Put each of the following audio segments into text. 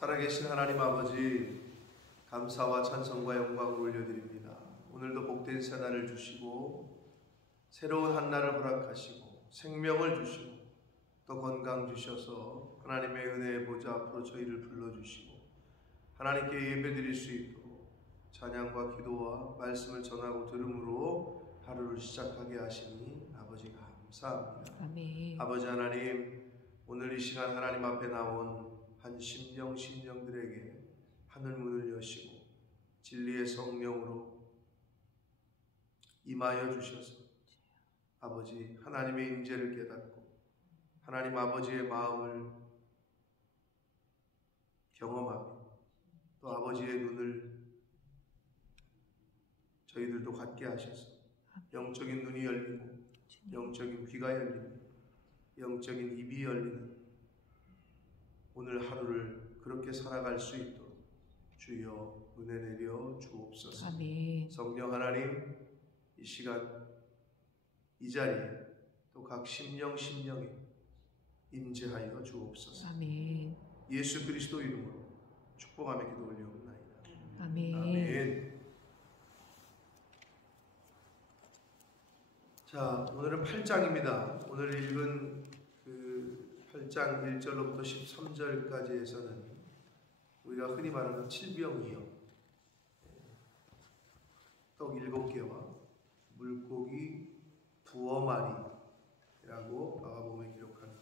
살아계신 하나님 아버지, 감사와 찬송과 영광을 올려드립니다. 오늘도 복된 새날을 주시고 새로운 한날을 허락하시고 생명을 주시고 또 건강 주셔서 하나님의 은혜의 보좌 앞으로 저희를 불러주시고 하나님께 예배드릴 수 있도록 찬양과 기도와 말씀을 전하고 들음으로 하루를 시작하게 하시니 아버지 감사합니다. 아멘. 아버지 하나님, 오늘 이 시간 하나님 앞에 나온 한 심령들에게 하늘 문을 여시고 진리의 성령으로 임하여 주셔서 아버지 하나님의 임재를 깨닫고 하나님 아버지의 마음을 경험하며 또 아버지의 눈을 저희들도 갖게 하셔서 영적인 눈이 열리고 영적인 귀가 열리고 영적인 입이 열리는 오늘 하루를 그렇게 살아갈 수 있도록 주여 은혜 내려 주옵소서. 아멘. 성령 하나님, 이 시간 이 자리에 또 각 심령에 임재하여 주옵소서. 아멘. 예수 그리스도 이름으로 축복하며 기도 올려옵나이다. 아멘. 아멘. 자, 오늘은 8장입니다. 오늘 읽은 그 8장 1절로부터 13절까지에서는 우리가 흔히 말하는 칠병이요, 떡 7개와 물고기 2마리라고 마가복음에 기록한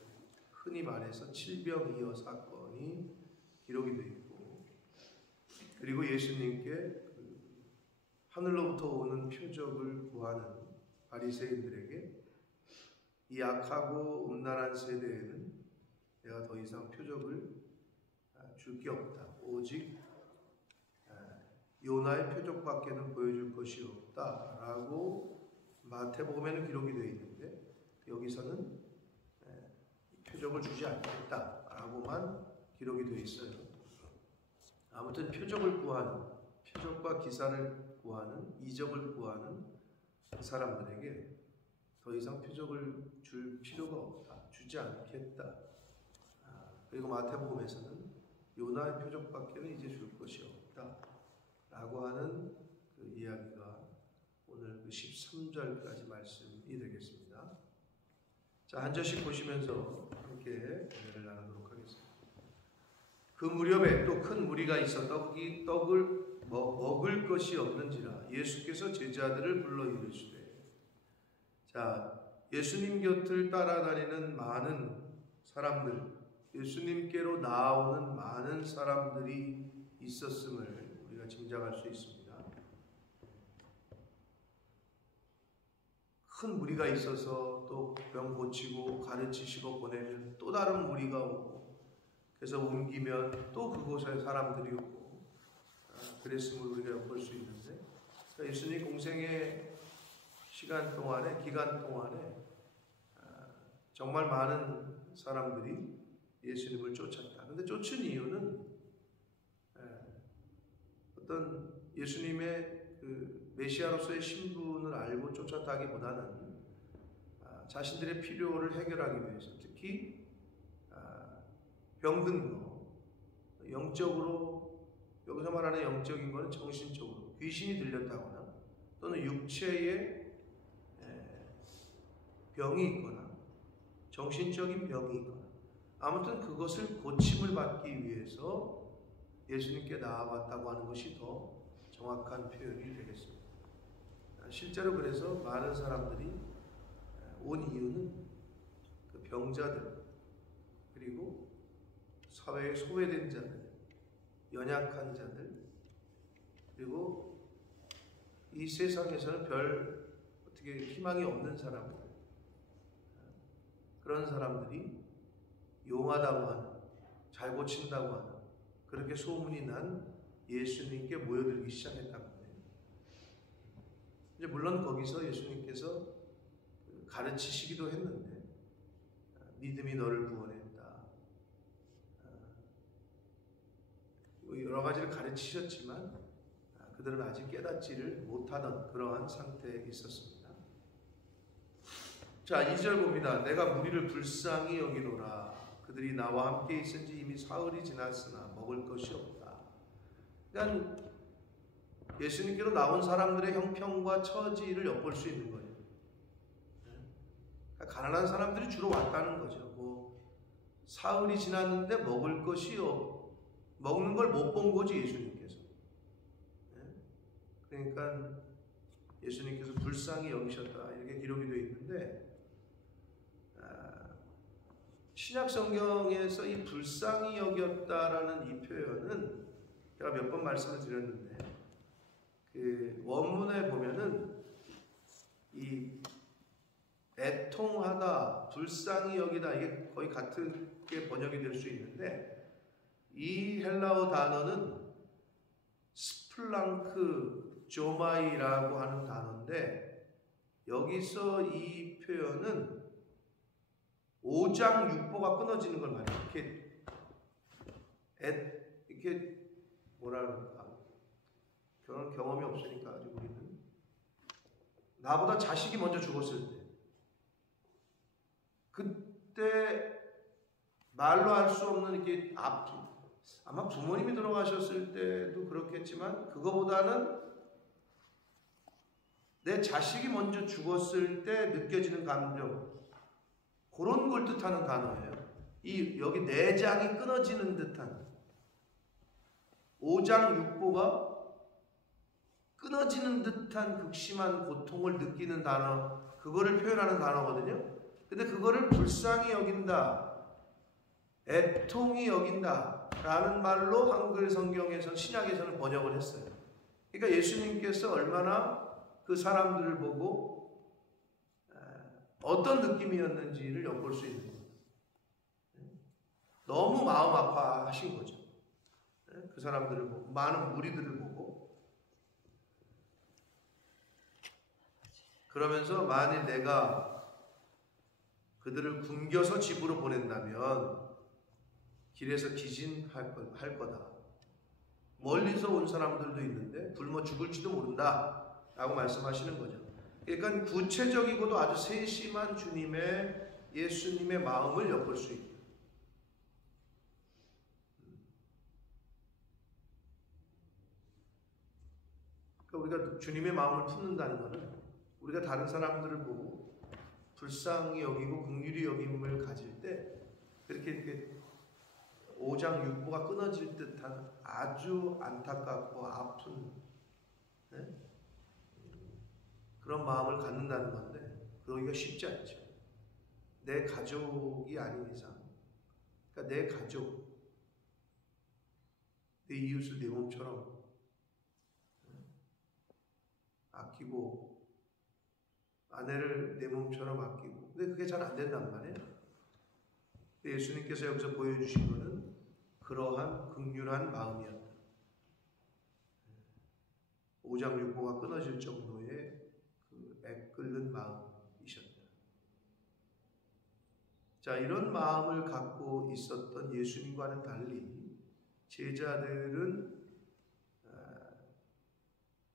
흔히 말해서 칠병이어 사건이 기록이 되어 있고, 그리고 예수님께 하늘로부터 오는 표적을 구하는 바리새인들에게 이 악하고 음란한 세대에는 내가 더 이상 표적을 줄 게 없다. 오직 요나의 표적밖에는 보여줄 것이 없다라고 마태복음에는 기록이 되어 있는데 여기서는 표적을 주지 않겠다라고만 기록이 되어 있어요. 아무튼 표적을 구하는, 표적과 기사를 구하는, 이적을 구하는 사람들에게 더 이상 표적을 줄 필요가 없다. 주지 않겠다. 그리고 마태복음에서는 요나의 표적밖에는 이제 줄 것이 없다. 라고 하는 그 이야기가 오늘 그 13절까지 말씀이 되겠습니다. 자, 한 절씩 보시면서 함께 은혜를 나누도록 하겠습니다. 그 무렵에 또 큰 무리가 있어 떡을 먹을 것이 없는지라 예수께서 제자들을 불러 이르시되. 자, 예수님 곁을 따라다니는 많은 사람들, 예수님께로 나오는 많은 사람들이 있었음을 우리가 짐작할 수 있습니다. 큰 무리가 있어서 또 병 고치고 가르치시고 보내면 또 다른 무리가 오고, 그래서 옮기면 또 그곳에 사람들이 오고, 그랬음을 우리가 엿볼 수 있는데, 예수님 공생의 기간 동안에 정말 많은 사람들이 예수님을 쫓았다. 그런데 쫓은 이유는 어떤 예수님의 그 메시아로서의 신분을 알고 쫓았다기보다는 자신들의 필요를 해결하기 위해서, 특히 병든 거, 영적으로, 여기서 말하는 영적인 거는 정신적으로 귀신이 들렸다거나 또는 육체에 병이 있거나 정신적인 병이 있거나 아무튼 그것을 고침을 받기 위해서 예수님께 나아왔다고 하는 것이 더 정확한 표현이 되겠습니다. 실제로 그래서 많은 사람들이 온 이유는 그 병자들, 그리고 사회에 소외된 자들, 연약한 자들, 그리고 이 세상에서는 별 어떻게 희망이 없는 사람들, 그런 사람들이 용하다고 하는, 잘 고친다고 하는, 그렇게 소문이 난 예수님께 모여들기 시작했다는 거예요. 이제 물론 거기서 예수님께서 가르치시기도 했는데, 믿음이 너를 구원했다, 여러 가지를 가르치셨지만 그들은 아직 깨닫지를 못하던 그러한 상태에 있었습니다. 자, 2절 봅니다. 내가 무리를 불쌍히 여기노라. 그들이 나와 함께 있은지 이미 사흘이 지났으나 먹을 것이 없다. 그러니까 예수님께로 나온 사람들의 형편과 처지를 엿볼 수 있는 거예요. 그러니까 가난한 사람들이 주로 왔다는 거죠. 사흘이 지났는데 먹을 것이 먹는 걸 못 본 거지, 예수님께서. 그러니까 예수님께서 불쌍히 여기셨다, 이렇게 기록이 되어 있는데, 신약 성경에서 이 불쌍히 여겼다라는 이 표현은 제가 몇 번 말씀을 드렸는데, 그 원문에 보면은 이 애통하다, 불쌍히 여기다, 이게 거의 같게 번역이 될 수 있는데, 이 헬라어 단어는 스플랑크 조마이라고 하는 단어인데, 여기서 이 표현은 오장육보가 끊어지는 걸 말해요. 이렇게 뭐라 그럴까? 그런 경험이 없으니까 아직 우리는, 나보다 자식이 먼저 죽었을 때, 그때 말로 할 수 없는 이렇게 아픔, 아마 부모님이 돌아가셨을 때도 그렇겠지만 그거보다는 내 자식이 먼저 죽었을 때 느껴지는 감정, 그런 걸 뜻하는 단어예요. 여기 내장이 끊어지는 듯한, 오장육보가 끊어지는 듯한 극심한 고통을 느끼는 단어, 그거를 표현하는 단어거든요. 근데 그거를 불쌍히 여긴다, 애통히 여긴다 라는 말로 한글 성경에서는, 신약에서는 번역을 했어요. 그러니까 예수님께서 얼마나 그 사람들을 보고 어떤 느낌이었는지를 엿볼 수 있는 거예요. 너무 마음 아파하신 거죠. 그 사람들을 보고, 많은 무리들을 보고. 그러면서 만일 내가 그들을 굶겨서 집으로 보낸다면 길에서 기진할 거다. 멀리서 온 사람들도 있는데 굶어 죽을지도 모른다 라고 말씀하시는 거죠. 그러니까 구체적이고도 아주 세심한 예수님의 마음을 엿볼 수 있다. 그러니까 우리가 주님의 마음을 품는다는 것은 우리가 다른 사람들을 보고 불쌍히 여기고 긍휼히 여김을 가질 때 이렇게 오장육부가 끊어질 듯한 아주 안타깝고 아픈 그런 마음을 갖는다는 건데, 그러기가 쉽지 않죠. 내 가족이 아닌 이상, 그러니까 내 가족, 내 이웃을 내 몸처럼 아끼고, 아내를 내 몸처럼 아끼고, 근데 그게 잘 안 된단 말이에요. 예수님께서 여기서 보여주신 것은 그러한 긍휼한 마음이었다. 오장육부가 끊어질 정도의 그 애끓는 마음이셨다. 자, 이런 마음을 갖고 있었던 예수님과는 달리 제자들은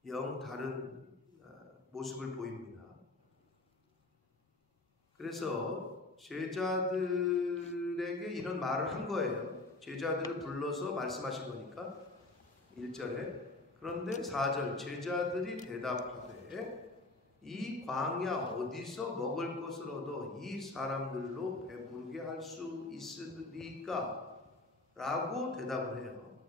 영 다른 모습을 보입니다. 그래서 제자들에게 이런 말을 한 거예요. 제자들을 불러서 말씀하신 거니까 1절에. 그런데 4절, 제자들이 대답하되 이 광야 어디서 먹을 것을 얻어 이 사람들로 배부르게 할 수 있으리까? 라고 대답을 해요.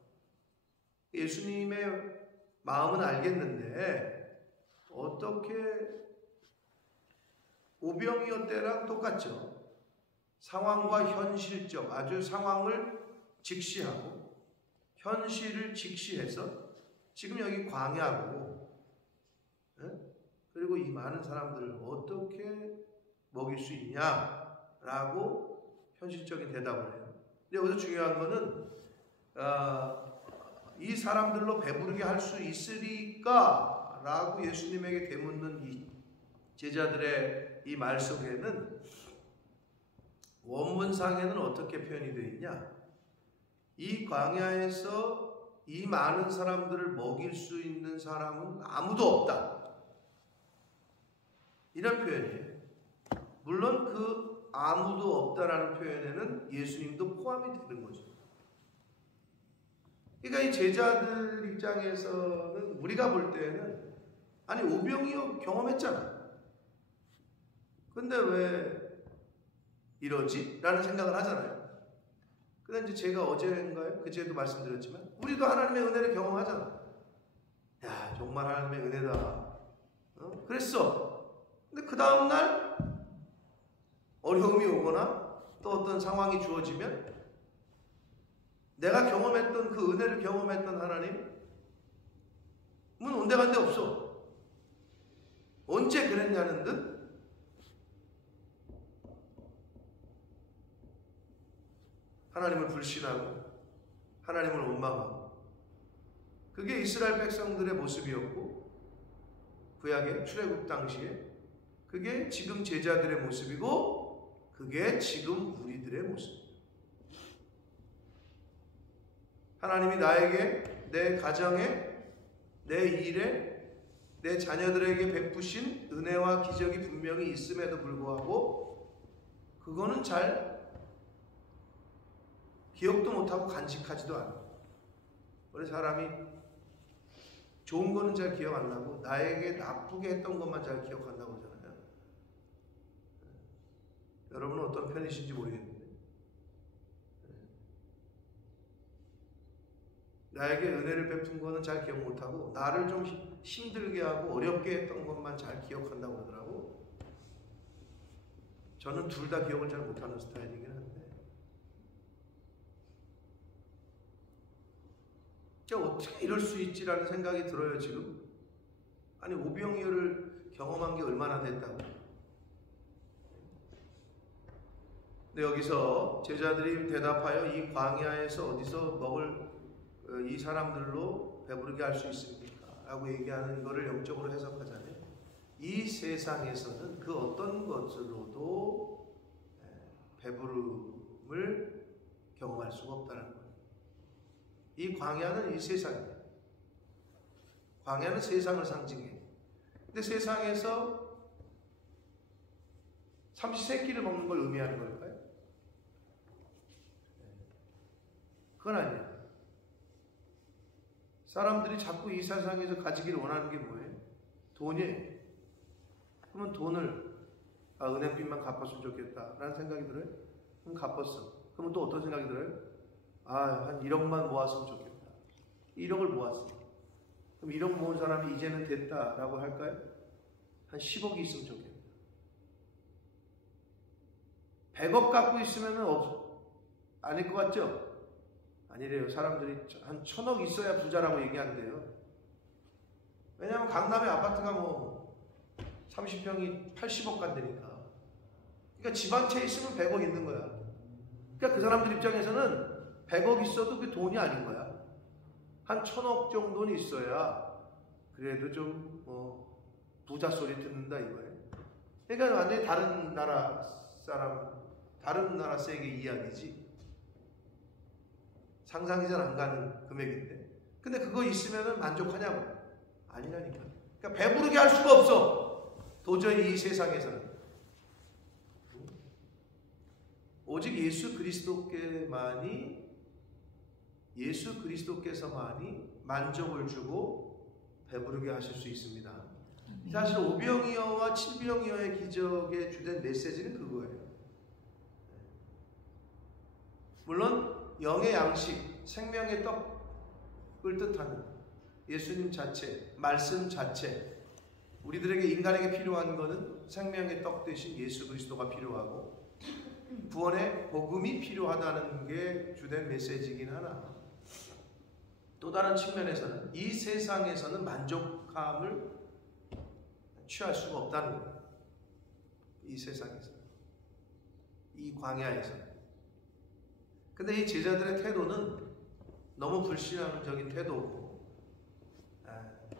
예수님의 마음은 알겠는데 어떻게 오병이어 때랑 똑같죠. 상황과 현실적, 아주 상황을 직시하고 현실을 직시해서 지금 여기 광야고, 그리고 이 많은 사람들을 어떻게 먹일 수 있냐라고 현실적인 대답을 해요. 근데 여기서 중요한 거는 이 사람들로 배부르게 할 수 있으리까? 라고 예수님에게 되묻는 이 제자들의 이 말 속에는 원문상에는 어떻게 표현이 되어 있냐? 이 광야에서 이 많은 사람들을 먹일 수 있는 사람은 아무도 없다. 이런 표현이에요. 물론 그 아무도 없다라는 표현에는 예수님도 포함이 되는 거죠. 그러니까 이 제자들 입장에서는 우리가 볼 때는 아니 오병이어 경험했잖아. 근데 왜 이러지? 라는 생각을 하잖아요. 근데 이제 제가 어제인가요? 그제도 말씀드렸지만 우리도 하나님의 은혜를 경험하잖아. 야 정말 하나님의 은혜다. 그랬어. 근데 그 다음날 어려움이 오거나 또 어떤 상황이 주어지면 내가 경험했던 그 은혜를 경험했던 하나님은 온데간데 없어. 언제 그랬냐는 듯 하나님을 불신하고 하나님을 원망하고, 그게 이스라엘 백성들의 모습이었고 구약의 출애굽 당시에 그게 지금 제자들의 모습이고 그게 지금 우리들의 모습입니다. 하나님이 나에게, 내 가정에, 내 일에, 내 자녀들에게 베푸신 은혜와 기적이 분명히 있음에도 불구하고 그거는 잘 기억도 못하고 간직하지도 않아. 원래 사람이 좋은 거는 잘 기억 안 나고 나에게 나쁘게 했던 것만 잘 기억한다고 하잖아요. 여러분은 어떤 편이신지 모르겠는데 나에게 은혜를 베푼 거는 잘 기억 못하고 나를 좀 힘들게 하고 어렵게 했던 것만 잘 기억한다고 그러더라고. 저는 둘 다 기억을 잘 못하는 스타일이긴 한데, 어떻게 이럴 수 있지라는 생각이 들어요 지금. 아니 오병이어를 경험한 게 얼마나 됐다고. 근데 여기서 제자들이 대답하여 이 광야에서 어디서 먹을 이 사람들로 배부르게 할 수 있습니까? 라고 얘기하는 이거를 영적으로 해석하자면 이 세상에서는 그 어떤 것으로도 배부름을 경험할 수가 없다는 거예요. 이 광야는 이 세상이에요. 광야는 세상을 상징해요. 근데 세상에서 삼시세끼를 먹는 걸 의미하는 걸까요? 그건 아니에요. 사람들이 자꾸 이 세상에서 가지기를 원하는 게 뭐예요? 돈이에요. 그러면 돈을 은행빚만 갚았으면 좋겠다 라는 생각이 들어요? 그럼 갚았어. 그러면 또 어떤 생각이 들어요? 한 1억만 모았으면 좋겠다. 1억을 모았어. 그럼 1억 모은 사람이 이제는 됐다라고 할까요? 한 10억이 있으면 좋겠다. 100억 갖고 있으면 아닐 것 같죠? 아니래요. 사람들이 한 1000억 있어야 부자라고 얘기한대요. 왜냐하면 강남의 아파트가 30평이 80억 간다니까. 그러니까 집 한 채 있으면 100억 있는 거야. 그러니까 그 사람들 입장에서는 100억 있어도 그게 돈이 아닌 거야. 한 1000억 정도는 있어야 그래도 좀 부자 소리 듣는다 이거예요. 그러니까 완전히 다른 나라 사람, 다른 나라 세계 이야기지. 상상이 잘 안 가는 금액인데. 근데 그거 있으면 만족하냐고? 아니라니까. 그러니까 배부르게 할 수가 없어. 도저히 이 세상에서는. 오직 예수 그리스도께서만이 만족을 주고 배부르게 하실 수 있습니다. 사실 오병이어와 칠병이어의 기적의 주된 메시지는 그거예요. 물론 영의 양식, 생명의 떡을 뜻하는 예수님 자체, 말씀 자체, 우리들에게 인간에게 필요한 것은 생명의 떡 대신 예수 그리스도가 필요하고 구원의 복음이 필요하다는 게 주된 메시지이긴 하나, 또 다른 측면에서는 이 세상에서는 만족감을 취할 수가 없다는 거예요. 이 세상에서, 이 광야에서. 근데 이 제자들의 태도는 너무 불신앙적인 태도고,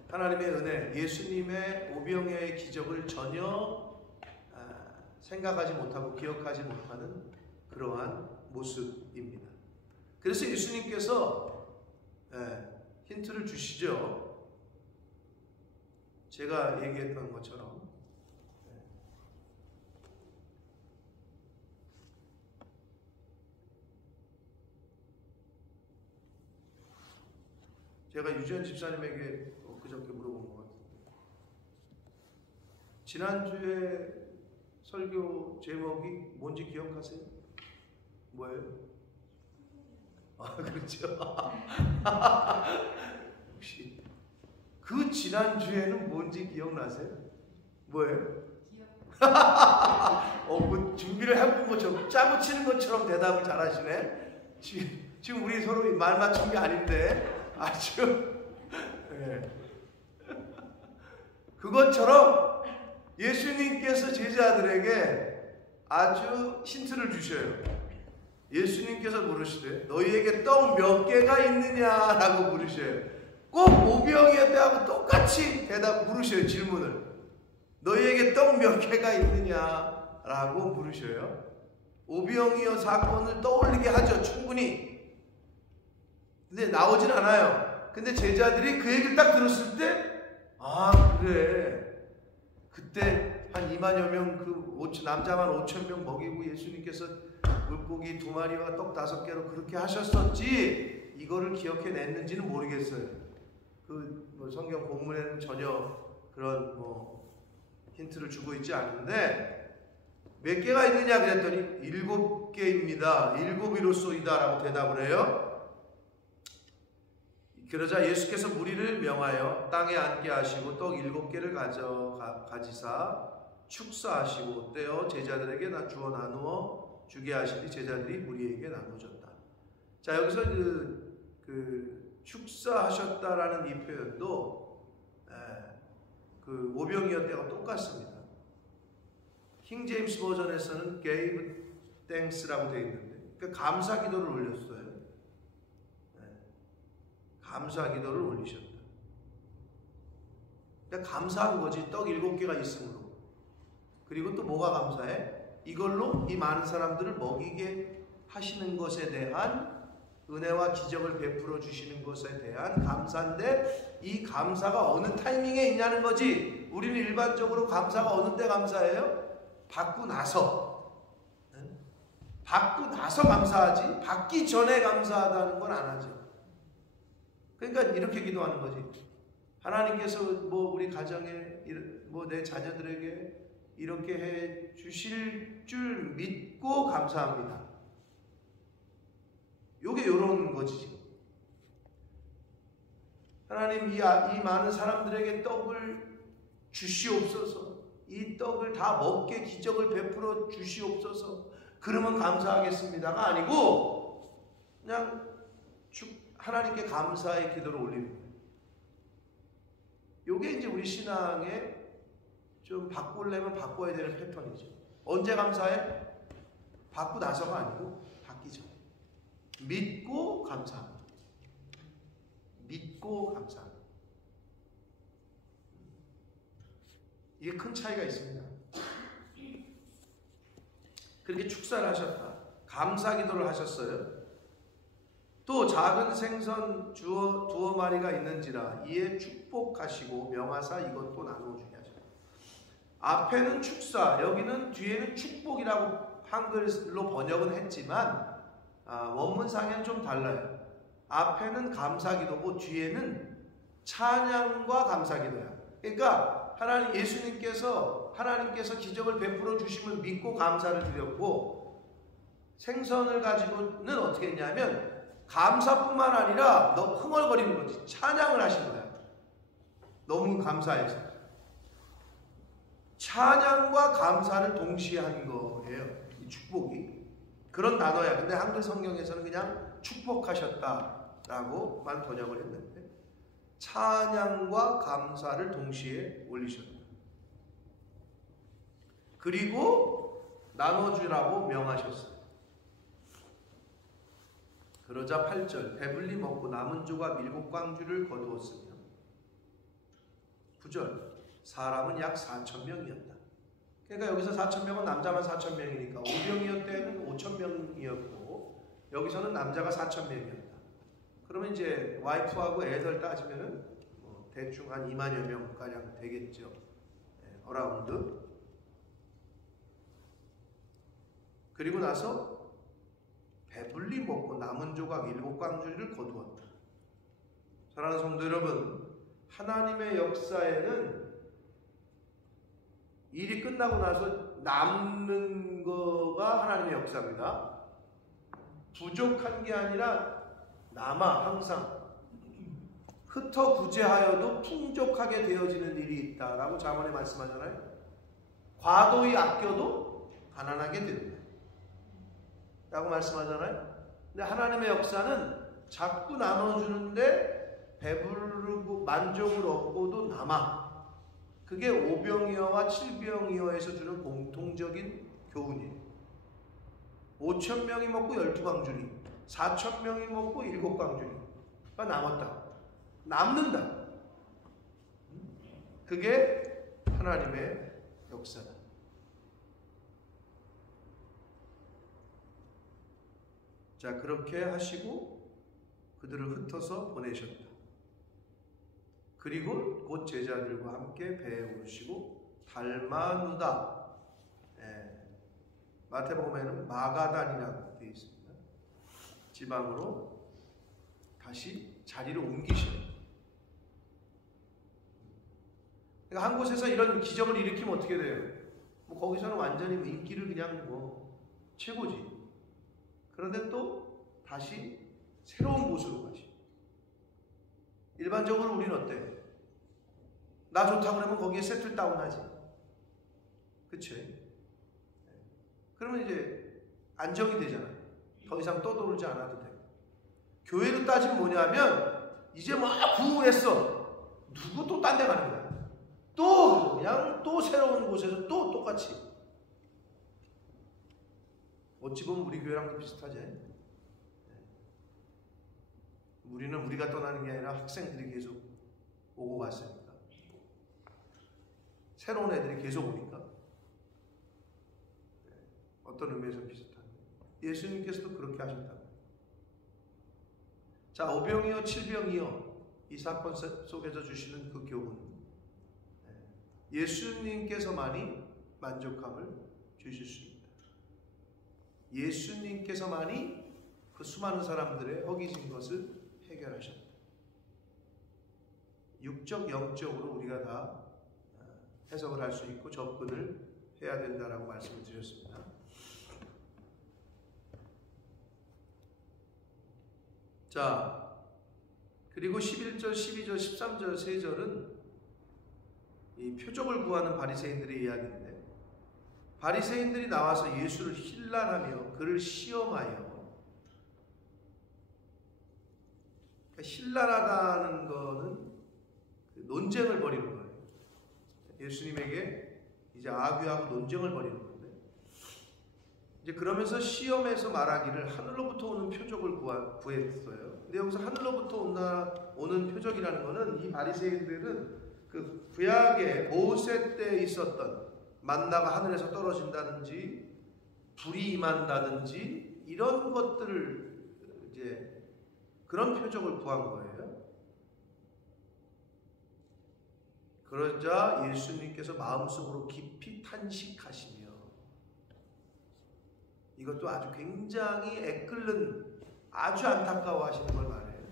하나님의 은혜, 예수님의 오병이어의 기적을 전혀 생각하지 못하고 기억하지 못하는 그러한 모습입니다. 그래서 예수님께서 힌트를 주시죠. 제가 얘기했던 것처럼 제가 유지현 집사님에게 그저께 물어본 것 같은데, 지난주에 설교 제목이 뭔지 기억하세요? 뭐예요? 그렇죠. 혹시 그 지난주에는 뭔지 기억나세요? 뭐예요? 그 준비를 해본 것처럼, 짜고 치는 것처럼 대답을 잘하시네. 지금 우리 서로 말 맞춘 게 아닌데 아주 네. 그것처럼 예수님께서 제자들에게 아주 힌트를 주셔요. 예수님께서 물으시되 너희에게 떡 몇 개가 있느냐라고 물으셔요. 꼭 오병이었다고 똑같이 물으셔요. 질문을. 너희에게 떡 몇 개가 있느냐라고 물으셔요. 오병이어 사건을 떠올리게 하죠. 충분히. 근데 나오진 않아요. 근데 제자들이 그 얘기를 딱 들었을 때, 그래, 그때 한 2만여 명, 남자만 5,000명 먹이고 예수님께서 물고기 2마리와 떡 5개로 그렇게 하셨었지, 이거를 기억해냈는지는 모르겠어요. 성경 본문에는 전혀 그런 힌트를 주고 있지 않은데, 몇 개가 있느냐 그랬더니 7개입니다. 7이로소이다 라고 대답을 해요. 그러자 예수께서 무리를 명하여 땅에 앉게 하시고 떡 7개를 가지사 축사하시고 떼어 제자들에게 주어 나누어 주게 하시니 제자들이 무리에게 나눠줬다. 자, 여기서 축사하셨다라는 이 표현도 오병이어 때와 똑같습니다. 킹 제임스 버전에서는 gave thanks라고 되어 있는데, 그러니까 감사 기도를 올렸어요. 감사 기도를 올리셨다. 그러니까 감사한 거지. 떡 7개가 있으므로. 그리고 또 뭐가 감사해? 이걸로 이 많은 사람들을 먹이게 하시는 것에 대한 은혜와 기적을 베풀어 주시는 것에 대한 감사인데, 이 감사가 어느 타이밍에 있냐는 거지. 우리는 일반적으로 감사가 어느 때 감사해요? 받고 나서. 받고 나서 감사하지, 받기 전에 감사하다는 건 안 하죠. 그러니까 이렇게 기도하는 거지. 하나님께서 우리 가정에, 내 자녀들에게 이렇게 해 주실 줄 믿고 감사합니다. 요게 이런 거지 지금. 하나님, 이 많은 사람들에게 떡을 주시옵소서. 이 떡을 다 먹게 기적을 베풀어 주시옵소서. 그러면 감사하겠습니다가 아니고, 그냥 하나님께 감사의 기도를 올리는 거예요. 요게 이제 우리 신앙에 좀 바꾸려면 바꿔야 되는 패턴이죠. 언제 감사해? 받고 나서가 아니고 받기 전에. 믿고 감사합니다. 믿고 감사합니다. 이게 큰 차이가 있습니다. 그렇게 축사를 하셨다. 감사 기도를 하셨어요. 또 작은 생선 두어 마리가 있는지라 이에 축복하시고 명하사 이것도 나누어 주게 하셨다. 앞에는 축사, 여기는 뒤에는 축복이라고 한글로 번역은 했지만 원문상에는 좀 달라요. 앞에는 감사기도고 뒤에는 찬양과 감사기도야. 그러니까 하나님께서 기적을 베풀어 주심을 믿고 감사를 드렸고, 생선을 가지고는 어떻게 했냐면 감사뿐만 아니라 너무 흥얼거리는 거지. 찬양을 하신 거야. 너무 감사해서. 찬양과 감사를 동시에 한 거예요. 이 축복이. 그런 단어야. 근데 한글 성경에서는 그냥 축복하셨다라고만 번역을 했는데, 찬양과 감사를 동시에 올리셨다. 그리고 나눠주라고 명하셨어요. 그러자 8절, 배불리 먹고 남은 조각 7광주를 거두었으며, 9절, 사람은 약 4,000명이었다. 그러니까 여기서 4,000명은 남자만 4,000명이니까 오병이어 때는 5,000명이었고 여기서는 남자가 4,000명이었다. 그러면 이제 와이프하고 애들 따지면은 대충 한 2만여 명가량 되겠죠. 어라운드. 그리고 나서 배불리 먹고 남은 조각 7광주리를 거두었다. 사랑하는 성도 여러분, 하나님의 역사에는 일이 끝나고 나서 남는 거가 하나님의 역사입니다. 부족한 게 아니라 남아 항상 흩어 구제하여도 풍족하게 되어지는 일이 있다라고 잠언에 말씀하잖아요. 과도히 아껴도 가난하게 된다 라고 말씀하잖아요. 근데 하나님의 역사는 자꾸 나눠주는데 배부르고 만족을 얻고도 남아. 그게 오병이어와 칠병이어에서 주는 공통적인 교훈이에요. 5,000명이 먹고 12광주리, 4,000명이 먹고 7광주리가 남았다. 남는다. 그게 하나님의 역사다. 자, 그렇게 하시고 그들을 흩어서 보내셨다. 그리고 곧 제자들과 함께 배에 오르시고 달마누다, 마태복음에는 마가단이라고 되어 있습니다. 지방으로 다시 자리를 옮기셔요. 그러니까 한 곳에서 이런 기적을 일으키면 어떻게 돼요? 뭐 거기서는 완전히 인기를 그냥 뭐 최고지. 그런데 또 다시 새로운 곳으로 가시. 일반적으로 우리는 어때? 나 좋다 그러면 거기에 세틀 다운하지. 그치? 그러면 이제 안정이 되잖아요. 더 이상 떠돌지 않아도 돼. 교회로 따지면 뭐냐면 이제 막 구을 했어. 누구 또 딴 데 가는 거야. 또 그냥 또 새로운 곳에서 또 똑같이. 어찌 보면 우리 교회랑도 비슷하지. 우리는 우리가 떠나는 게 아니라 학생들이 계속 오고 갔으니까. 새로운 애들이 계속 오니까. 어떤 의미에서 비슷한데 예수님께서도 그렇게 하셨다. 자, 오병이어 칠병이어 이 사건 속에서 주시는 그 교훈, 예수님께서만이 만족함을 주실 수 있다. 예수님께서만이 그 수많은 사람들의 허기진 것을 해결하셨다. 육적 영적으로 우리가 다 해석을 할 수 있고 접근을 해야 된다라고 말씀을 드렸습니다. 자, 그리고 11절, 12절, 13절, 3절은 이 표적을 구하는 바리새인들의 이야기인데, 바리새인들이 나와서 예수를 힐난하며 그를 시험하여, 그러니까 힐난하다는 거는 논쟁을 벌이는 거예요. 예수님에게 이제 아귀하고 논쟁을 벌이는 건데, 이제 그러면서 시험에서 말하기를 하늘로부터 오는 표적을 구했어요. 근데 여기서 하늘로부터 오는 표적이라는 거는 이 바리새인들은 그 구약의 모세 때 있었던 만나가 하늘에서 떨어진다든지 불이 임한다든지 이런 것들을 이제 그런 표적을 구한 거예요. 그러자 예수님께서 마음속으로 깊이 탄식하시며, 이것도 아주 굉장히 애끓는 아주 안타까워하시는 걸 말해요.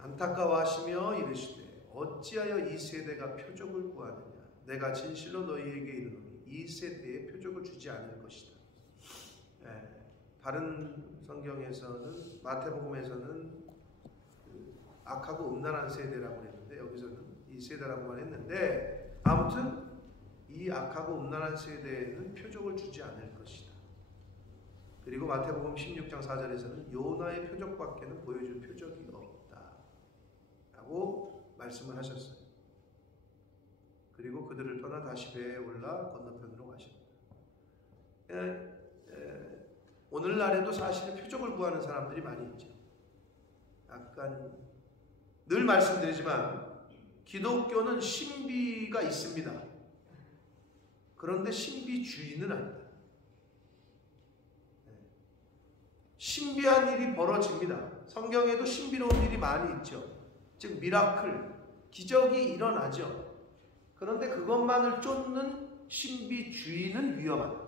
안타까워하시며 이르시되 어찌하여 이 세대가 표적을 구하느냐. 내가 진실로 너희에게 이르노니 이 세대에 표적을 주지 않을 것이다. 다른 성경에서는, 마태복음에서는 악하고 음란한 세대라고 했는데 여기서는 이 세대라고만 했는데, 아무튼 이 악하고 음란한 세대에는 표적을 주지 않을 것이다. 그리고 마태복음 16장 4절에서는 요나의 표적밖에는 보여줄 표적이 없다 라고 말씀을 하셨어요. 그리고 그들을 떠나 다시 배에 올라 건너편으로 가셨다. 오늘날에도 사실 표적을 구하는 사람들이 많이 있죠. 약간 늘 말씀드리지만 기독교는 신비가 있습니다. 그런데 신비주의는 아니다. 신비한 일이 벌어집니다. 성경에도 신비로운 일이 많이 있죠. 즉 미라클, 기적이 일어나죠. 그런데 그것만을 쫓는 신비주의는 위험하다.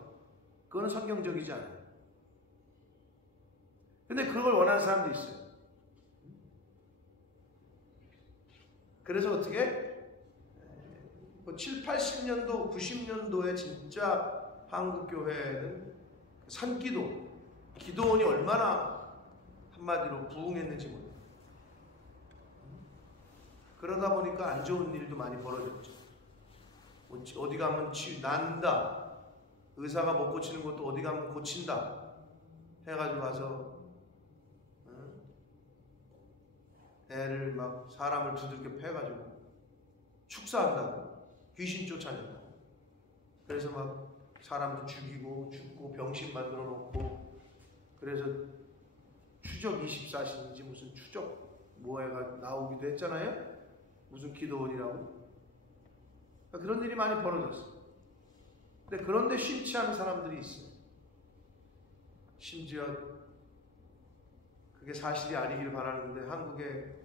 그건 성경적이지 않아요. 근데 그걸 원하는 사람도 있어요. 그래서 어떻게 7, 80년도, 90년도에 진짜 한국교회는 산기도, 기도원이 얼마나 한마디로 부흥했는지 몰라요. 그러다 보니까 안 좋은 일도 많이 벌어졌죠. 어디 가면 난다. 의사가 못 고치는 것도 어디 가면 고친다. 해가지고 가서 애를 막 사람을 두들겨 패가지고 축사한다고. 귀신 쫓아낸다고. 그래서 막 사람도 죽이고 병신 만들어 놓고, 그래서 추적 24신인지 무슨 추적 뭐해가 나오기도 했잖아요. 무슨 기도원이라고. 그런 일이 많이 벌어졌어. 근데 그런데 싫지 않은 사람들이 있어요. 심지어 그게 사실이 아니길 바라는데, 한국에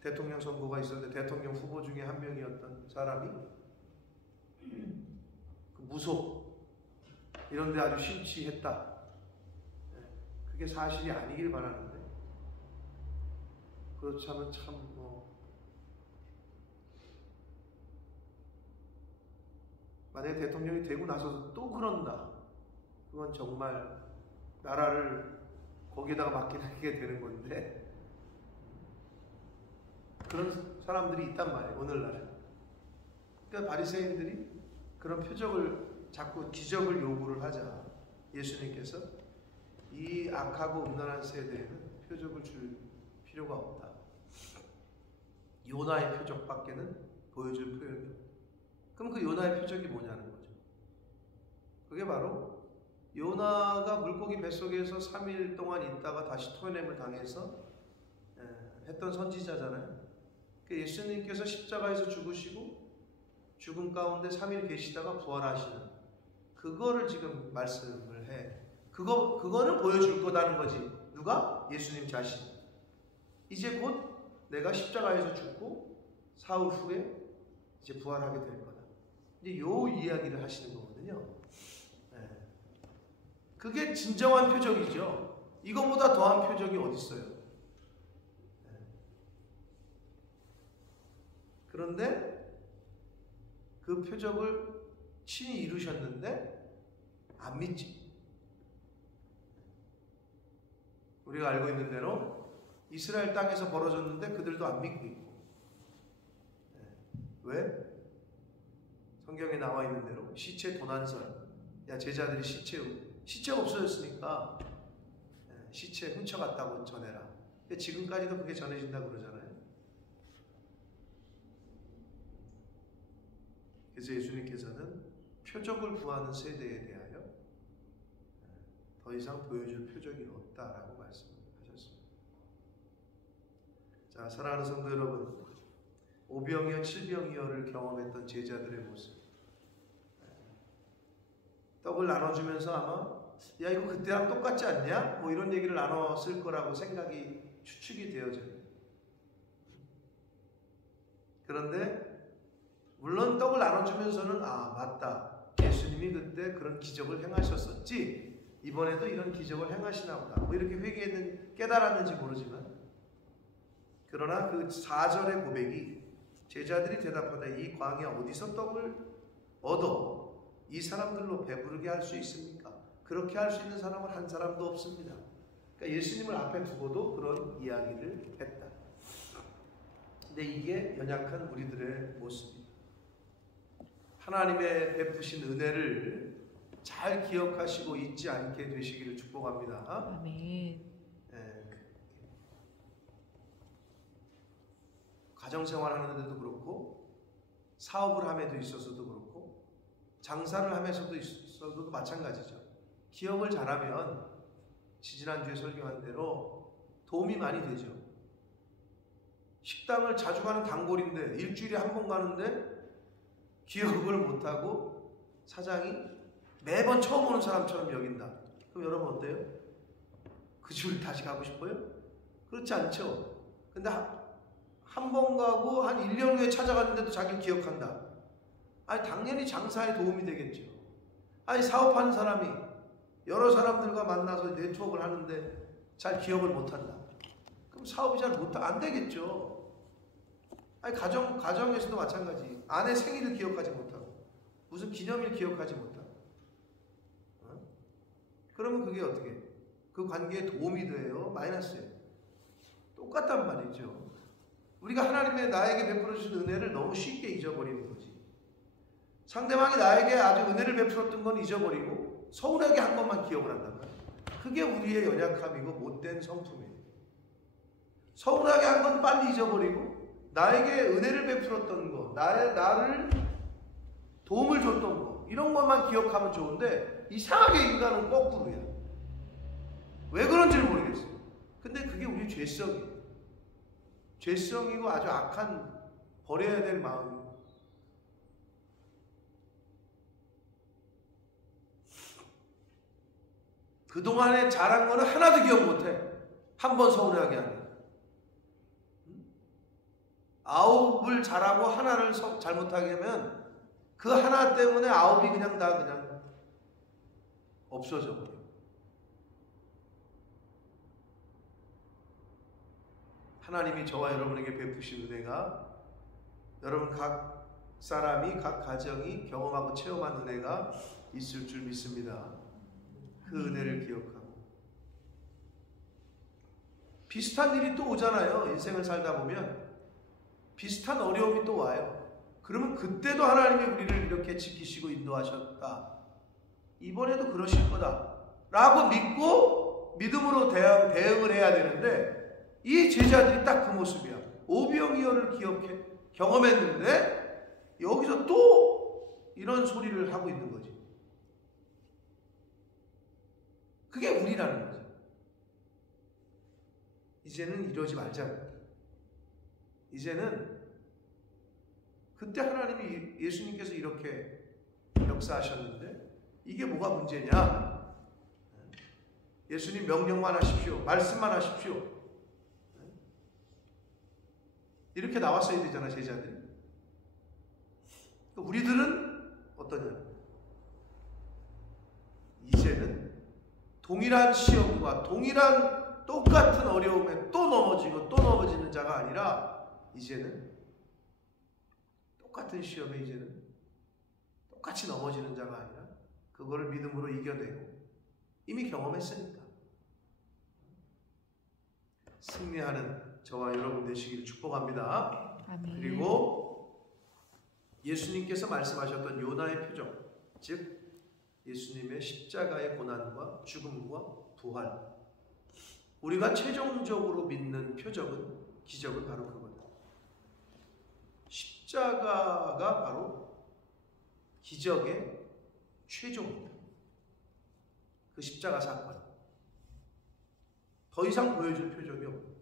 대통령 선거가 있었는데 대통령 후보 중에 한 명이었던 사람이 그 무속 이런데 아주 심취했다. 그게 사실이 아니길 바라는데, 그렇다면 참 만약에 대통령이 되고 나서도 또 그런다. 그건 정말 나라를 거기에다가 맡기게 되는 건데, 그런 사람들이 있단 말이에요, 오늘날에. 그러니까 바리새인들이 그런 표적을 자꾸 기적을 요구를 하자 예수님께서 이 악하고 음란한 세대에는 표적을 줄 필요가 없다. 요나의 표적밖에는 보여줄 표현이 없다. 그럼 그 요나의 표적이 뭐냐는 거죠. 그게 바로 요나가 물고기 뱃속에서 3일 동안 있다가 다시 토해냄을 당해서 했던 선지자잖아요. 예수님께서 십자가에서 죽으시고 죽음 가운데 3일 계시다가 부활하시는 그거를 지금 말씀을 해. 그거는 보여줄 거다는 거지. 누가? 예수님 자신. 이제 곧 내가 십자가에서 죽고 사흘 후에 이제 부활하게 될 거다. 이제 요 이야기를 하시는 거거든요. 그게 진정한 표적이죠. 이거보다 더한 표적이 어디 있어요? 그런데 그 표적을 친히 이루셨는데 안 믿지. 우리가 알고 있는 대로 이스라엘 땅에서 벌어졌는데 그들도 안 믿고 있고. 왜? 성경에 나와 있는 대로 시체 도난설. 야, 제자들이 시체가 없어졌으니까 시체 훔쳐갔다고 전해라. 근데 지금까지도 그게 전해진다고 그러잖아요. 그래서 예수님께서는 표적을 구하는 세대에 대하여 더 이상 보여줄 표적이 없다라고 말씀하셨습니다. 자, 사랑하는 성도 여러분, 오병이어 7병이어를 경험했던 제자들의 모습. 떡을 나눠주면서 아마 야, 이거 그때랑 똑같지 않냐? 뭐 이런 얘기를 나눴을 거라고 생각이 추측이 되어져요. 그런데 물론 떡을 나눠주면서는 맞다. 예수님이 그때 그런 기적을 행하셨었지. 이번에도 이런 기적을 행하시나 보다. 뭐 이렇게 깨달았는지 모르지만, 그러나 그 4절의 고백이 제자들이 대답하다 이 광야 어디서 떡을 얻어 이 사람들로 배부르게 할 수 있습니까? 그렇게 할 수 있는 사람은 한 사람도 없습니다. 그러니까 예수님을 앞에 두고도 그런 이야기를 했다. 근데 이게 연약한 우리들의 모습입니다. 하나님의 베푸신 은혜를 잘 기억하시고 잊지 않게 되시기를 축복합니다. 아멘. 가정생활 하는데도 그렇고, 사업을 함에도 있어서도 그렇고, 장사를 하면서도 있어도 마찬가지죠. 기억을 잘하면 지지난주에 설교한 대로 도움이 많이 되죠. 식당을 자주 가는 단골인데 일주일에 한 번 가는데 기억을 못하고 사장이 매번 처음 오는 사람처럼 여긴다. 그럼 여러분 어때요? 그 집을 다시 가고 싶어요? 그렇지 않죠. 근데 한 번 가고 한 1년 후에 찾아갔는데도 자기를 기억한다. 아니, 당연히 장사에 도움이 되겠죠. 아니, 사업하는 사람이 여러 사람들과 만나서 네트워크를 하는데 잘 기억을 못한다. 그럼 사업이 안 되겠죠. 아니 가정에서도 마찬가지. 아내 생일을 기억하지 못하고 무슨 기념일 기억하지 못하고 그러면 그게 어떻게? 그 관계에 도움이 돼요? 마이너스예요? 똑같단 말이죠. 우리가 하나님의 나에게 베풀어 주신 은혜를 너무 쉽게 잊어버리는 거지. 상대방이 나에게 아주 은혜를 베풀었던 건 잊어버리고 서운하게 한 것만 기억을 한단 말이에요. 그게 우리의 연약함이고 못된 성품이에요. 서운하게 한 건 빨리 잊어버리고 나에게 은혜를 베풀었던 거, 나를 도움을 줬던 거 이런 것만 기억하면 좋은데 이상하게 인간은 거꾸로야. 왜 그런지를 모르겠어요. 근데 그게 우리 죄성이에요. 죄성이고 아주 악한 버려야 될 마음이에요. 그동안에 잘한 거는 하나도 기억 못해. 한 번 서운하게 하면. 9을 잘하고 하나를 잘못하게 하면 그 하나 때문에 9이 그냥 다 그냥 없어져 버려. 하나님이 저와 여러분에게 베푸신 은혜가 여러분 각 사람이 각 가정이 경험하고 체험한 은혜가 있을 줄 믿습니다. 그 은혜를 기억하고 비슷한 일이 또 오잖아요. 인생을 살다 보면 비슷한 어려움이 또 와요. 그러면 그때도 하나님이 우리를 이렇게 지키시고 인도하셨다. 이번에도 그러실 거다 라고 믿고 믿음으로 대응을 해야 되는데 이 제자들이 딱 그 모습이야. 오병이어를 경험했는데 여기서 또 이런 소리를 하고 있는 거지. 그게 우리라는 거죠. 이제는 이러지 말자. 이제는 그때 하나님이 예수님께서 이렇게 역사하셨는데 이게 뭐가 문제냐? 예수님 명령만 하십시오. 말씀만 하십시오. 이렇게 나왔어야 되잖아, 제자들이. 우리들은 어떠냐? 이제는 동일한 시험과 동일한 똑같은 어려움에 또 넘어지고 또 넘어지는 자가 아니라 이제는 똑같은 시험에 이제는 똑같이 넘어지는 자가 아니라 그거를 믿음으로 이겨내고 이미 경험했으니까 승리하는 저와 여러분 되시기를 축복합니다. 아멘. 그리고 예수님께서 말씀하셨던 요나의 표정, 즉 예수님의 십자가의 고난과 죽음과 부활, 우리가 최종적으로 믿는 표적은 기적은 바로 그거다. 십자가가 바로 기적의 최종이다. 그 십자가 사건. 더 이상 보여줄 표적이 없다.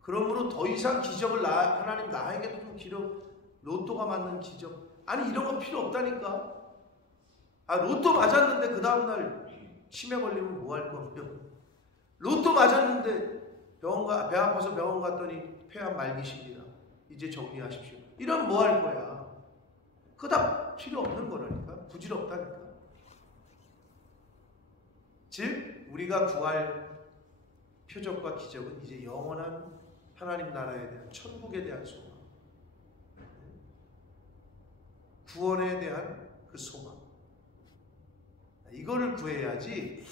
그러므로 더 이상 기적을 하나님 나에게도 좀 로또가 맞는 기적. 아니 이런 거 필요 없다니까. 로또 맞았는데 그 다음날 치매 걸리면 뭐 할 거고요. 로또 맞았는데 배 아파서 병원 갔더니 폐암 말기십니다. 이제 정리하십시오. 이러면 뭐 할 거야. 그거 다 필요 없는 거라니까. 부질없다니까. 즉 우리가 구할 표적과 기적은 이제 영원한 하나님 나라에 대한 천국에 대한 소망, 구원에 대한 그 소망, 이거를 구해야지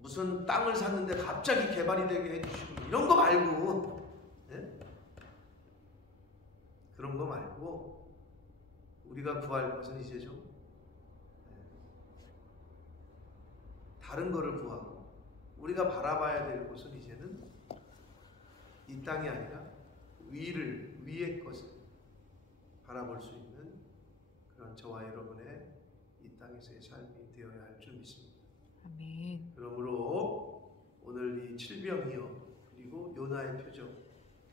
무슨 땅을 샀는데 갑자기 개발이 되게 해주시고 이런 거 말고, 네? 그런 거 말고 우리가 구할 것은 이제 좀 다른 거를 구하고 우리가 바라봐야 될 것은 이제는 이 땅이 아니라 위의 것을 바라볼 수 있는 그런 저와 여러분의 이 땅에서의 삶이 되어야 할 줄 믿습니다. 아멘. 그러므로 오늘 이 칠병이여 그리고 요나의 표적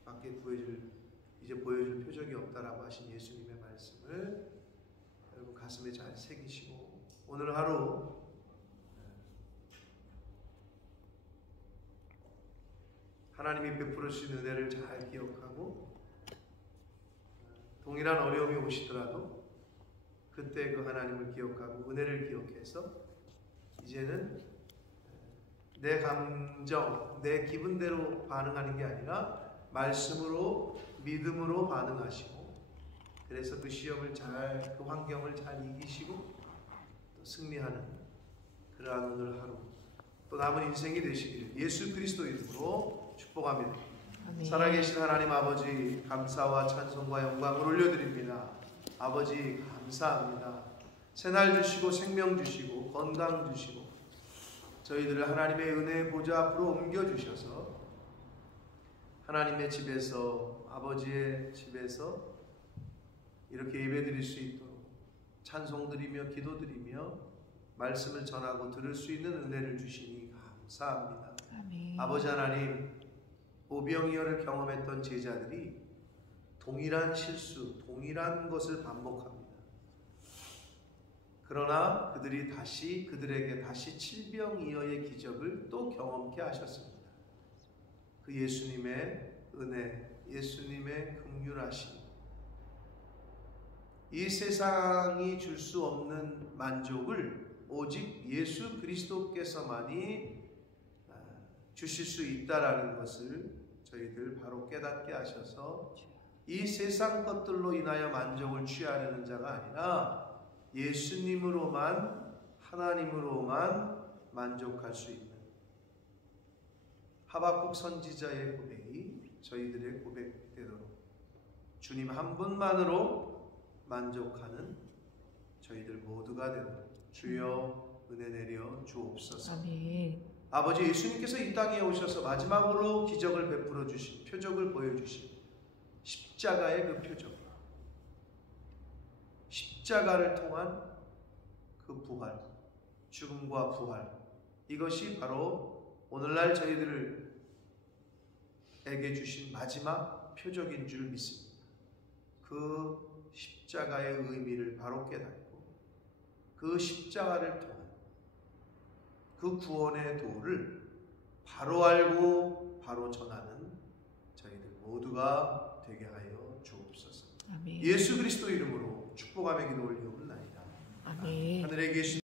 밖에 이제 보여줄 표적이 없다라고 하신 예수님의 말씀을 여러분 가슴에 잘 새기시고 오늘 하루 하나님이 베풀어 주신 은혜를 잘 기억하고 동일한 어려움이 오시더라도 그때 그 하나님을 기억하고 은혜를 기억해서 이제는 내 감정, 내 기분대로 반응하는 게 아니라 말씀으로, 믿음으로 반응하시고, 그래서 그 시험을 잘, 그 환경을 잘 이기시고 또 승리하는 그러한 오늘 하루, 또 남은 인생이 되시기를 예수 그리스도 이름으로 축복합니다. 아멘. 살아계신 하나님 아버지, 감사와 찬송과 영광을 올려드립니다. 아버지 감사합니다. 새날 주시고 생명 주시고 건강 주시고 저희들을 하나님의 은혜의 보좌 앞으로 옮겨주셔서 하나님의 집에서, 아버지의 집에서 이렇게 예배드릴 수 있도록 찬송드리며 기도드리며 말씀을 전하고 들을 수 있는 은혜를 주시니 감사합니다. 아멘. 아버지 하나님, 오병이어를 경험했던 제자들이 동일한 실수, 동일한 것을 반복합니다. 그러나 그들에게 다시 칠병이어의 기적을 또 경험케 하셨습니다. 그 예수님의 은혜, 예수님의 긍휼하심, 이 세상이 줄 수 없는 만족을 오직 예수 그리스도께서만이 주실 수 있다라는 것을 저희들 바로 깨닫게 하셔서 이 세상 것들로 인하여 만족을 취하려는 자가 아니라 예수님으로만, 하나님으로만 만족할 수 있는 하박국 선지자의 고백이 저희들의 고백되도록 주님 한 분만으로 만족하는 저희들 모두가 되도록 주여 은혜 내려 주옵소서. 아멘. 아버지, 예수님께서 이 땅에 오셔서 마지막으로 기적을 베풀어 주신, 표적을 보여주신 십자가의 그 표적, 십자가를 통한 그 부활, 죽음과 부활, 이것이 바로 오늘날 저희들에게 주신 마지막 표적인 줄 믿습니다. 그 십자가의 의미를 바로 깨닫고 그 십자가를 통한 그 구원의 도를 바로 알고 바로 전하는 저희들 모두가 되게 하여 주옵소서. 아멘. 예수 그리스도 이름으로 축복하며 기도 올리옵나이다. 아멘. 하늘에 계신